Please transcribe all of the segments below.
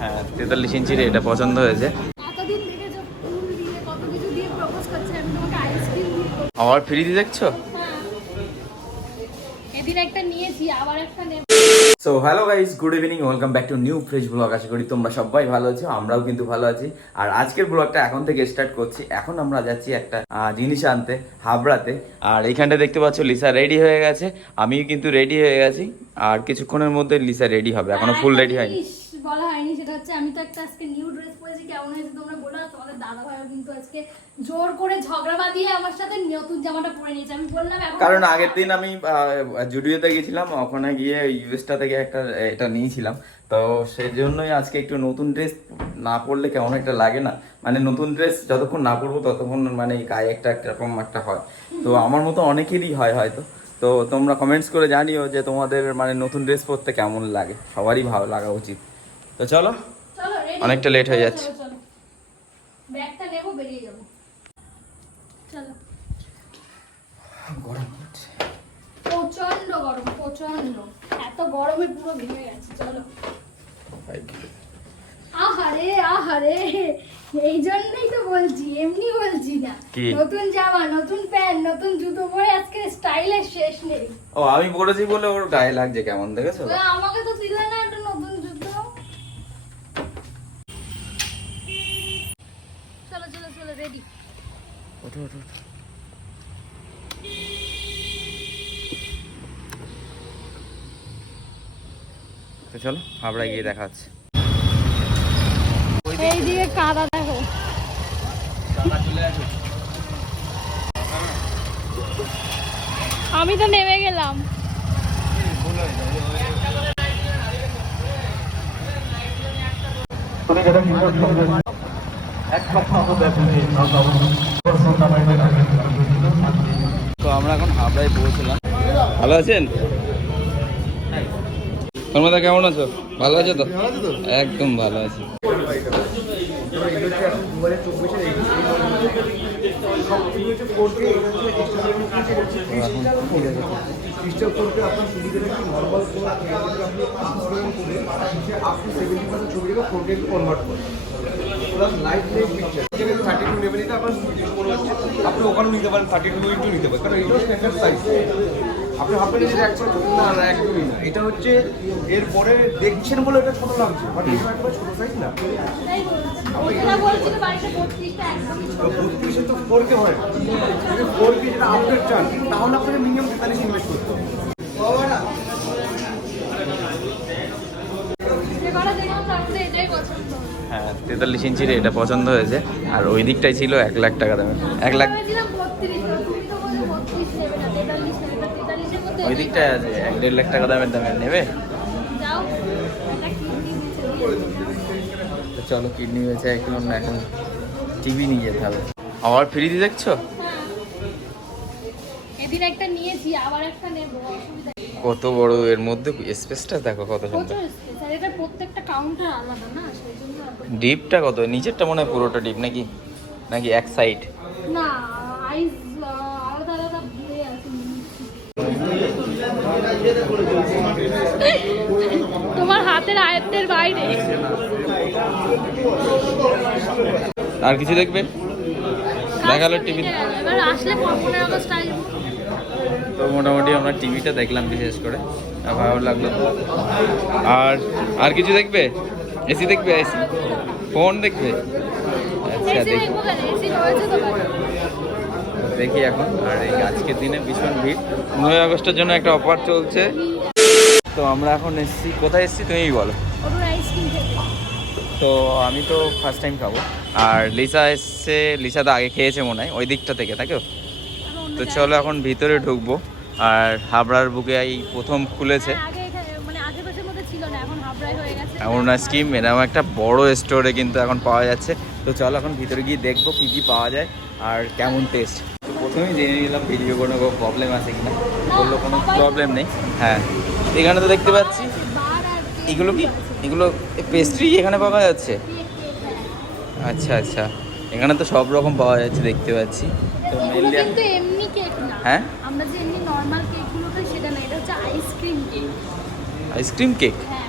হ্যাঁ তেতাল্লিশ ইঞ্চির এটা পছন্দ হয়েছে। আবার ফ্রিতে দেখছ? হ্যাঁ। একটা নিয়েছি, আবার একটা নেব। So hello guys good evening welcome back to new fresh blog আশা করি তোমরা সবাই ভালো আছো, আমরাও কিন্তু ভালো আছি। আর আজকের ব্লগটা এখন থেকে স্টার্ট করছি, এখন আমরা যাচ্ছি একটা জিনিস আনতে, হাবড়াতে। আর এইখানটা দেখতে পাচ্ছ, লিসা রেডি হয়ে গেছে, আমিও কিন্তু রেডি হয়ে গেছি। আর কিছুক্ষণের মধ্যে লিসা রেডি হবে, এখনও ফুল রেডি হয়নি। বলা হয়নি, সেটা হচ্ছে আমি তো একটা আজকে নিউ ড্রেস পরেছি কেমন হয়েছে তোমরা বলো? আর তোমাদের দাদা ভাইও কিন্তু আজকে জোর করে ঝগড়া বাঁধিয়ে আমার সাথে নতুন জামাটা পরে নিয়েছে। আমি বললাম কারণ আগের দিন আমি জুডিওতে গেছিলাম, ওখানে গিয়ে ইউএসটা থেকে একটা, এটা নিয়েছিলাম। তো সেই জন্যই আজকে একটু নতুন ড্রেস না পরলে কেমন একটা লাগে না? মানে নতুন ড্রেস যতক্ষণ না পরবো, ততক্ষণ মানে গায়ে একটা কীরকম একটা হয়। তো আমার মতো অনেকেরই হয় হয়তো। তো তোমরা কমেন্টস করে জানিও যে তোমাদের মানে নতুন ড্রেস পরতে কেমন লাগে? সবারই ভালো লাগা উচিত। তো চলো? অনেকটা late হয়ে যাচ্ছে। চলো, চলো। ব্যাগটা নেব বেরিয়ে যাব। চলো। গরম হচ্ছে। প্রচণ্ড গরম প্রচণ্ড এত গরমে পুরো ভেঙে গেছে চলো। আহারে আহারে। এই জন্যই তো বলছি এমনি বলছি না। নতুন জামা নতুন প্যান্ট নতুন জুতো পরে আজকে স্টাইলের শেষ নেই। ও আমি পরেছি বলে ওর গায়ে লাগছে কেমন দেখেছ? আমাকে তো দিলে না একটা নতুন জুতো চলো চলো চলো রেডি ওঠো ওঠো ওঠো। তো চলো হাবড়া গিয়ে দেখা হচ্ছে এইদিকে কাদা দেখো। আমি তো নেমে গেলাম। তো আমরা এখন হাবড়ায় পৌঁছলাম। ভালো আছেন? তোমরা কেমন আছো? ভালো আছো তো? একদম ভালো আছি। স্টক করতে আপনার সুবিধা কি নর্মাল কোনো আপনি সেভেন্টি পার্সেন্ট ছবিটাকে ফোর কে কনভার্ট করে প্লাস লাইট নেই পিকচার যেখানে থার্টি টু নেবেন এটা আপনার মনে হচ্ছে আপনি ওখানেও নিতে পারেন থার্টি টু ইন্টু নিতে পারেন। কারণ এটা স্ট্যান্ডার্ড সাইজ আপনি প্যান্ট যেটা একশো না না একদমই না। এটা হচ্ছে এরপরে দেখছেন বলে এটা ছোট লাগছে। বাট এটা একবার ছোট সাইজ না। বত্রিশে তো ফোর কে হয়। না। যদি ফোর কে যেটা আপডেট চান তাহলে আপনাকে মিনিমাম তেতাল্লিশ ইনভেস্ট করতে হবে। যে এটাই পছন্দ। হ্যাঁ তেতাল্লিশ ইঞ্চির এটা পছন্দ হয়েছে। আর ওই দিকটাই ছিল এক লাখ টাকা দামের। এক লাখ ভেবেছিলাম 32, তো তুমি তো বললে 32 নেবে না, 43 নেবে, তো 43 এর মধ্যে ওই দিকটায় আছে এক দেড় লাখ টাকা দামের দামের নেবে? চলো কিডনি হয়েছে এখন এখন টিভি নিয়ে যেতে হবে। আবার ফ্রিতে দেখছ। এদিন একটা নিয়েছি আবার একটা নেব কত বড় এর মধ্যে স্পেসটা দেখো কত সুন্দর। space, প্রত্যেকটা কাউন্টার আলাদা না সেই জন্য ডিপটা কত? নিচেরটা মনে হয় পুরোটা ডিপ নাকি? নাকি এক সাইড না আইস আলাদা আলাদা তোমার হাতের আয়ত্তের বাইরে। আর কিছু দেখবে? দেখাল টিভি এবার আসলে আগস্ট তো মোটামুটি আমরা টিভিটা দেখলাম বিশেষ করে। ভালো লাগল। আর আর কিছু দেখবে? এসি দেখবে এসি। ফোন দেখবে? আচ্ছা দেখি। দেখি এখন আর এই আজকের দিনে ভীষণ ভিড়। নয় আগস্টের জন্য একটা অফার চলছে। তো আমরা এখন এসছি কোথায় এসছি তুমিই বলো। তো আমি তো ফার্স্ট টাইম খাব। আর লিসা এসছে লিসা তো আগে খেয়েছে মনে হয় ওই দিকটা থেকে তাকেও আমি তো চলো এখন ভিতরে ঢুকবো। আর হাবড়ার বুকে এই প্রথম খুলেছে। মানে আশেপাশের মধ্যে ছিল না এখন হাবড়াই হয়ে এমন স্কিম এরকম একটা বড় স্টোরে কিন্তু এখন পাওয়া যাচ্ছে। তো চলো এখন ভিতরে গিয়ে দেখব কী কী পাওয়া যায় আর কেমন টেস্ট প্রথমেই জেনে নিলাম ভিডিও কোনো প্রবলেম আছে কিনা। বলল কোনো প্রবলেম নেই। হ্যাঁ এখানে তো দেখতে পাচ্ছি। এগুলো কি? এগুলো পেস্ট্রি এখানে পাওয়া যাচ্ছে। আচ্ছা আচ্ছা। এখানে তো সব রকম পাওয়া যাচ্ছে দেখতে পাচ্ছি। তো মেনলি কিন্তু এমনি কেক না। হ্যাঁ? আমরা যে এমনি নর্মাল কেকগুলো খাই সেটা না এটা হচ্ছে আইসক্রিম কেক আইসক্রিম কেক হ্যাঁ।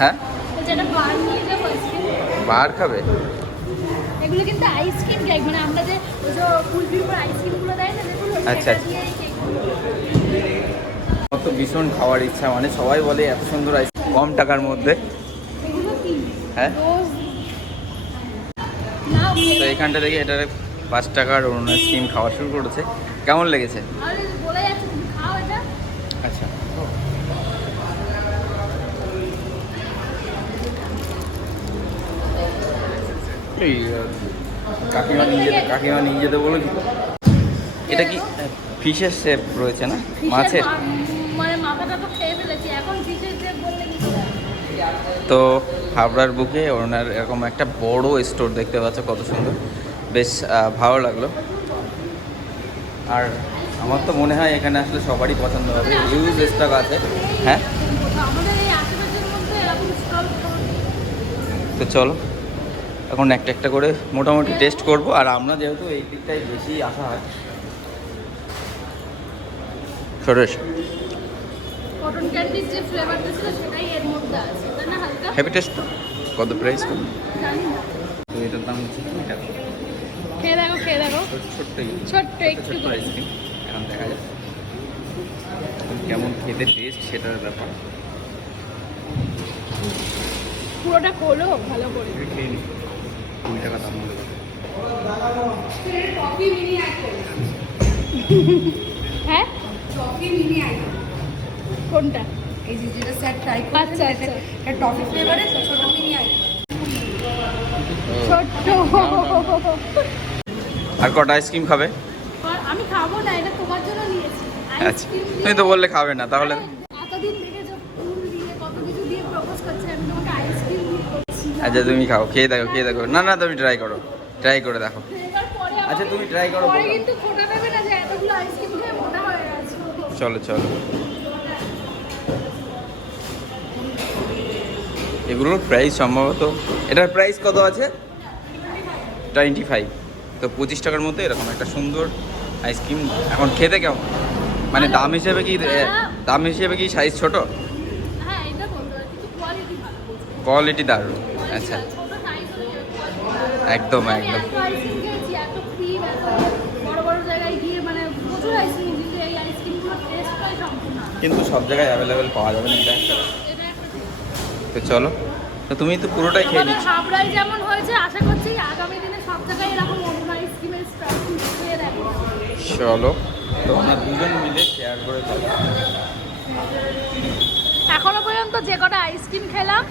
হ্যাঁ? বার নিয়ে যাব বার খাবে? এগুলো কিন্তু আইসক্রিম কেক মানে আমরা যে ওই যে কুলফির উপর আইসক্রিমগুলো দেয় না যেগুলো আচ্ছা, আচ্ছা। দিয়ে আমার তো ভীষণ খাওয়ার ইচ্ছা মানে সবাই বলে এত সুন্দর আইস কম টাকার মধ্যে। হ্যাঁ? তো এখানটা দেখি এটা পাঁচ টাকার অন্য স্কিম খাওয়া শুরু করেছে। কেমন লেগেছে? বলে যাচ্ছে খাও এটা আচ্ছা এই কাকিমা নিয়ে যেতে কাকিমা নিয়ে যেতে বলে এটা কি ফিশের শেপ রয়েছে না? মাছের? মানে মাথাটা তো খেয়ে ফেলেছি এখন ফিশের যে বললে কি তো হাবড়ার বুকে ওনার এরকম একটা বড় স্টোর দেখতে পাচ্ছ কত সুন্দর। বেশ ভালো লাগল। আর আমার তো মনে হয় এখানে আসলে সবারই পছন্দ হবে ইউজ স্টক আছে। হ্যাঁ? তো চলো। এখন একটা একটা করে মোটামুটি টেস্ট করব। আর আমরা যেহেতু এই দিকটাই বেশি আসা হয়। সরেশ। কটন ক্যান্ডির যে ফ্লেভারটা ছিল সেটাই এর মধ্যে আছে। তাই না হালকা? হ্যাপি টেস্ট তো কত প্রাইস কত জানি না। তো এটার দাম হচ্ছে কুড়ি টাকা খেয়ে দেখো খেয়ে দেখো। ছোট্ট ছোট্ট একটু আইসক্রিম এখন দেখা যাক। কেমন খেতে টেস্ট সেটার ব্যাপার। পুরোটা খোলো ভালো করে। খেয়ে নি কুড়ি টাকা দাম মিনি হ্যাঁ? মিনি কোনটা? এই যে যেটা সেট ট্রাই আচ্ছা, আচ্ছা। এটা টফি ফ্লেভারে ছোট মিনি আইটেম ছোট্ট। আর কটা আইসক্রিম খাবে? আমি খাব না এটা তোমার জন্য নিয়েছি। আচ্ছা তুমি তো বললে খাবে না তাহলে এতদিন দেখেছ ফুল দিয়ে কত কিছু দিয়ে প্রপোজ করছে আমি তোমাকে আইসক্রিম দিয়ে করছি আচ্ছা তুমি খাও খেয়ে দেখো খেয়ে দেখো। না না তুমি ট্রাই করো ট্রাই করে দেখো। আচ্ছা, তুমি ট্রাই করো, পরে বলো। কিন্তু খোটা দেবে না যে এতগুলো আইসক্রিম খেয়ে মোটা হয়ে গেছে। চলো চলো। এগুলোর প্রাইস সম্ভবত এটার প্রাইস কত আছে? টোয়েন্টি ফাইভ তো পঁচিশ টাকার মধ্যে এরকম একটা সুন্দর আইসক্রিম এখন খেতে কেমন? মানে দাম হিসেবে কি দাম হিসেবে কি সাইজ ছোট? হ্যাঁ এটা বলতে পারি কিন্তু কোয়ালিটি ভালো কোয়ালিটি দারুণ। আচ্ছা। একদম একদম। মানে কিন্তু সব জায়গায় অ্যাভেলেবেল পাওয়া যাবে না এটা একটা। তো চলো। তো তুমি তো পুরোটাই খেয়ে নিচ্ছ। হাবড়ায় যেমন হয়েছে আশা করছি আগামী দিনে সব জায়গায় এরকম অন্য আইসক্রিমের স্টল খেয়ে দেখো। চলো। তো আমরা দুজন মিলে শেয়ার করে চলো এখনও পর্যন্ত যে কটা আইসক্রিম খেলাম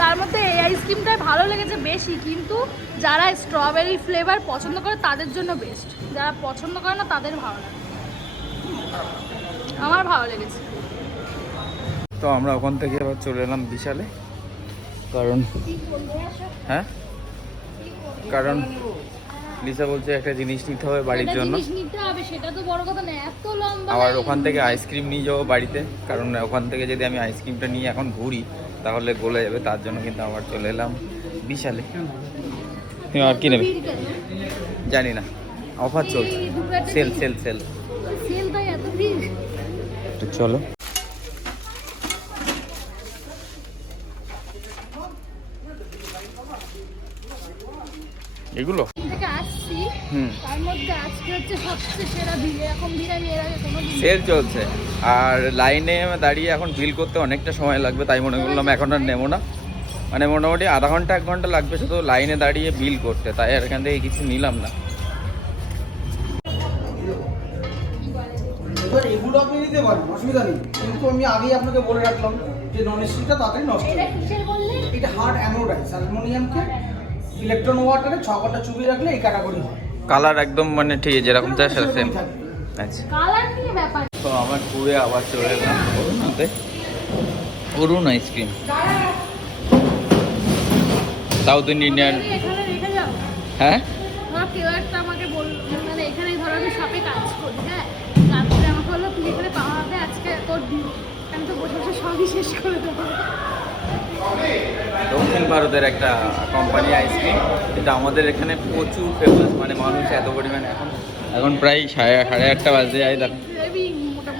তার মধ্যে এই আইসক্রিমটাই ভালো লেগেছে বেশি কিন্তু যারা স্ট্রবেরি ফ্লেভার পছন্দ করে তাদের জন্য বেস্ট যারা পছন্দ করে না তাদের ভালো লাগে। আমার ভালো লেগেছে। তো আমরা ওখান থেকে আবার চলে এলাম বিশালে। কারণ হ্যাঁ? কারণ লিসা বলছে একটা জিনিস নিতে হবে বাড়ির জন্য। আবার ওখান থেকে আইসক্রিম নিয়ে যাব বাড়িতে। কারণ ওখান থেকে যদি আমি আইসক্রিমটা নিয়ে এখন ঘুরি তাহলে গলে যাবে তার জন্য কিন্তু আবার চলে এলাম বিশালে। তুমি আর কি নেবে? জানি না অফার চলছে। Sale sale sale. চলো। এগুলো? থেকে আসছি। হুম। তার মধ্যে আজকে হচ্ছে সবচেয়ে সেরা ভিড়। এরকম ভিড় আমি এর আগে কোনো দিন সেল চলছে। আর লাইনে দাঁড়িয়ে এখন বিল করতে অনেকটা সময় লাগবে তাই মনে করলাম এখন আর নেব না। মানে মোটামুটি আধা ঘণ্টা এক ঘণ্টা লাগবে শুধু লাইনে দাঁড়িয়ে বিল করতে তাই আর এখান থেকে কিছু নিলাম না। এগুলো আপনি নিতে পারেন অসুবিধা নেই। কিন্তু আমি আগেই আপনাকে বলে রাখলাম যে নন স্টিকটা তাড়াতাড়ি নষ্ট হয়ে এটা হার্ড অ্যানোডাইজ অ্যালুমিনিয়ামকে ইলেকট্রন ওয়াটারে ছ ঘণ্টা চুবিয়ে রাখলে এই ক্যাটাগরি হয়। কালার একদম মানে ঠিক যেরকম চাই সেম আচ্ছা। কালার নিয়ে ব্যাপার তো আমার ঘুরে আবার চলে এলাম। অরুণাতে Arun ice cream South Indian তুমি হ্যাঁ? আমাকে বলল মানে এখানে ধরো আমি শপে কাজ করি হ্যাঁ? তারপরে আমাকে বলল তুই এখানে পাওয়াতে আজকে তোর আমি তো বসে বসে সবই শেষ করে দেবো। দক্ষিণ ভারতের একটা কোম্পানি আইসক্রিম যেটা আমাদের এখানে প্রচুর ফেমাস মানে মানুষ এত পরিমাণে এখন এখন প্রায় সাড়ে সাড়ে আটটা বাজে যাই দেখ। মানে। এটা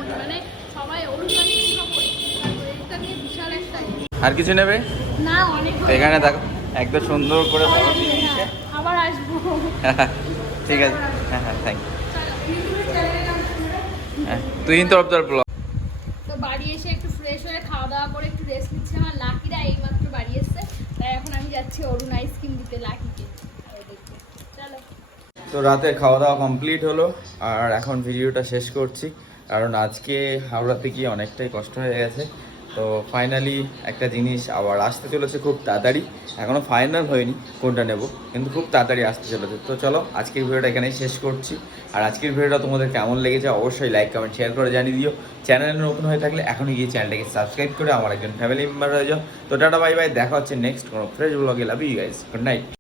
আর কিছু নেবে? না অনেক এখানে দেখো একদম সুন্দর করে আবার আসব। ঠিক আছে। হ্যাঁ হ্যাঁ থ্যাংক হ্যাঁ তুই তরফ তরফ ব্লগ তো বাড়ি এসে একটু ফ্রেশ হয়ে খাওয়া দাওয়া করে একটু রেস্ট নিচ্ছে আমার লাকিরা এইমাত্র বাড়ি এসছে তাই অরুণ আইসক্রিম দিতে লাকিকে তো রাতে খাওয়া দাওয়া কমপ্লিট হলো, আর এখন ভিডিওটা শেষ করছি, কারণ আজকে হাওড়াতে গিয়ে অনেকটাই কষ্ট হয়ে গেছে। তো ফাইনালি একটা জিনিস আবার আসতে চলেছে খুব তাড়াতাড়ি। এখনও ফাইনাল হয়নি, কোনটা নেব? কিন্তু খুব তাড়াতাড়ি আসতে চলেছে। তো চলো, আজকের ভিডিওটা এখানেই শেষ করছি। আর আজকের ভিডিওটা তোমাদের কেমন লেগেছে অবশ্যই লাইক কমেন্ট শেয়ার করে জানিয়ে দিও। চ্যানেলে নতুন হয়ে থাকলে এখনই গিয়ে চ্যানেলটাকে সাবস্ক্রাইব করে আমার একজন ফ্যামিলি মেম্বার হয়ে যাও। তো টাটা বাই বাই দেখা হচ্ছে নেক্সট কোনো ফ্রেশ ব্লগে love you guys good night